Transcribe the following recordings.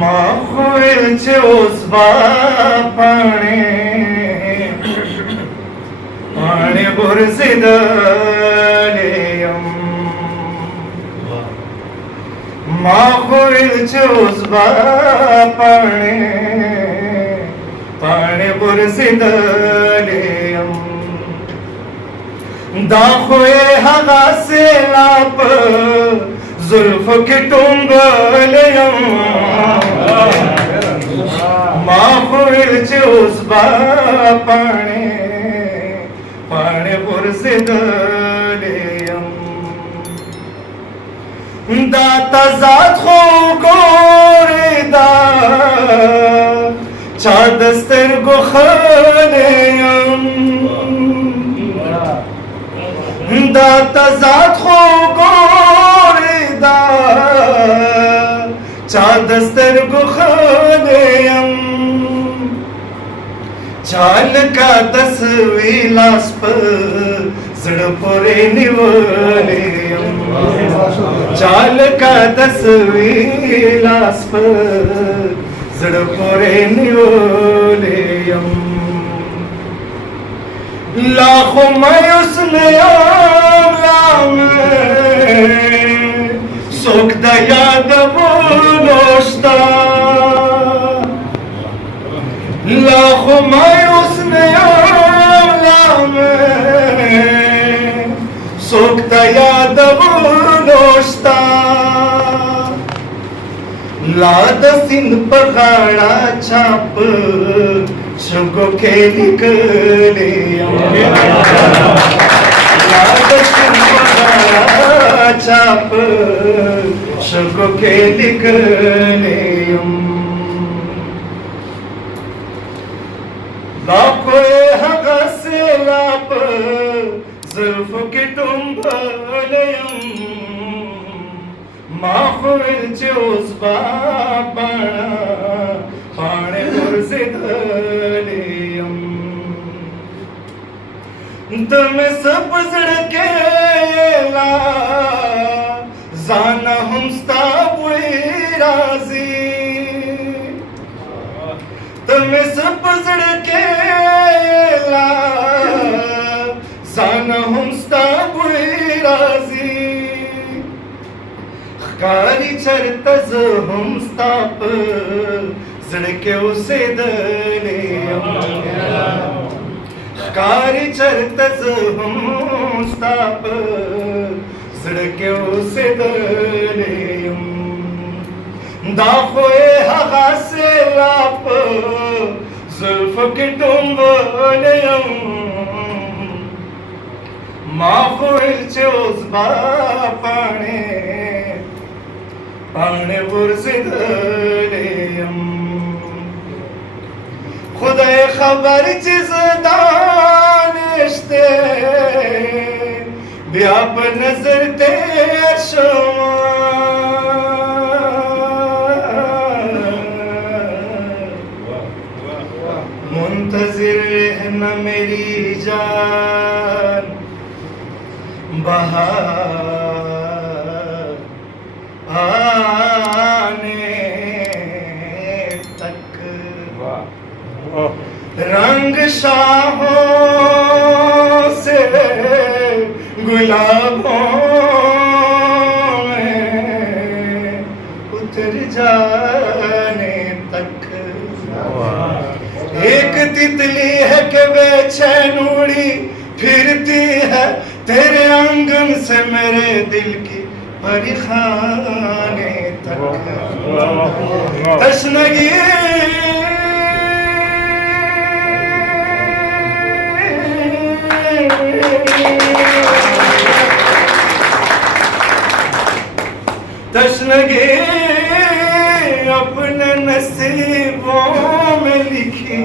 माखुळचे ओसबा पाणे पाणे बुरसिदलेयम माखुळचे ओसबा पाणे पाणे बुरसिदलेयम दाखोए हवा से लाप जुल्फ की टुंगलेयम माखुळचे ओसबा पाणे पाणे बुरसिदलेयम दाता जात हो गोरेदा चादस्तर गुखलेयम दाता जात हो गोरेदा चादस्तर गुखलेयम चाल का तस्वीलास्प जड़पोरे निवलेयम चाल का तस्वीलास्प जड़पोरे निवलेयम लाखों मायूस आमला में सुख दयाद बोलोस्ता लाखों मायूस आमला में सुख दयाद बोलोस्ता लाद सिंध पगाड़ा छाप शुगो के निकले लाद सिंध पगाड़ा छाप शुगो के निकले लाखों हगसे लाप जुल्फ की टुंबलेयम माखुळचे ओसबा पाणे बुरसिदलेयम तुम सब जड़केला जाना हमस्ता राजी तुम सब जड़केला जाना हमस्ता राजी कारी चरतज हम स्ताप जड़के उसे दलेयम कारी चरतज हम स्ताप जड़के उसे दलेयम दाखोए हवा से लाप जुल्फ की टुंबलेयम माखुळचे ओसबा पाणे पाणे बुरसिदलेयम खुदाए खबर चीज दानिश्ते ब्याप नजर ते शमा मुंतजिर रहना मेरी जान बहार आने तक रंग शाहों से गुलाबों में उतर जाने तक एक तितली है कि बेचैन उड़ी फिरती है तेरे आंगन से मेरे दिल की परिखाने तक तशनगी तशनगी अपने नसीबों में लिखी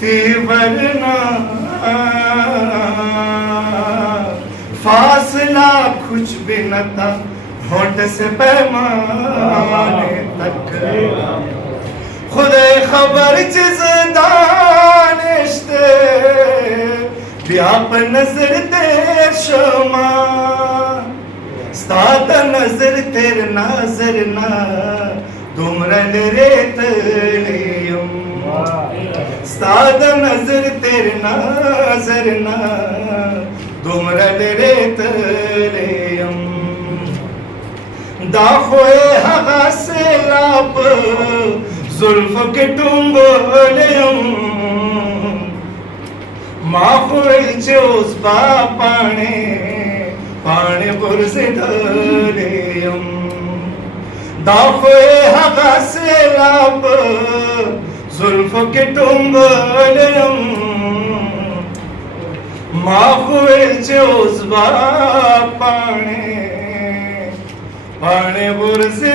थी वरना फासला कुछ भी न था होंठ से पैमाने तक खुदे खबर चीज दानिश्ते व्याप नजर तेर शमा स्ताद नजर तेर नाजर ना दुमरल रेतलेयम साद नजर तेरे नाजरना दुमरल रेतलेयम दाखोए हवा से लाप जुल्फ के टुंगोलेयम माफुल चोस पाने पाने पुरसे धलेयम दाखोए हवा से लाप जुल्फ के टुंगोलेयम माफुल चोस पाने पाने पुरसे